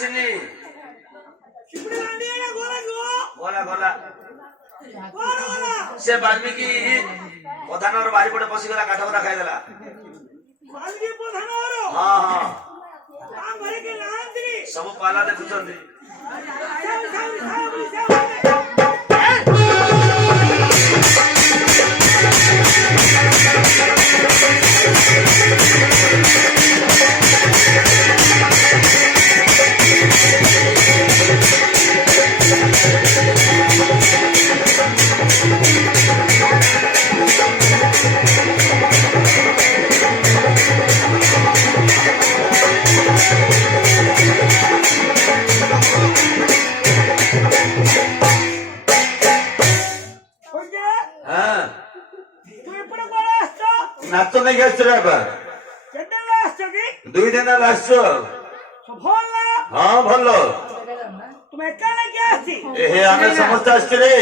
ଆସିନି ଗଲା ଗଲା ସେ ବାଲ୍ମୀକି ପ୍ରଧାନର ବାରିପଟେ ପଶିଗଲା କାଠ ଗଦା ଖାଇଦେଲା ହଁ ହଁ ସବୁ ପାଲା ଦେଖୁଛନ୍ତି नाच नहीं आसरा 2 दिन आस हाँ भल आम समस्त आसरे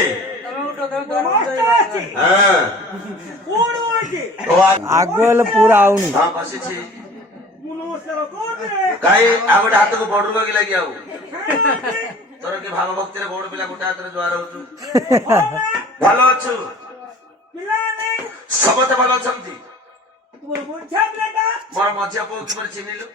आगल पूरा आउनी हाँ बसी कहीं आ गए हाथ को बड़ लगे लगे तोर कि भाव भक्ति बड़ पिला गोटे हाथ में जुआर हो भल अच्छु समस्त भल अच्छा मोर मझिया पुओ कि चिन्हिलु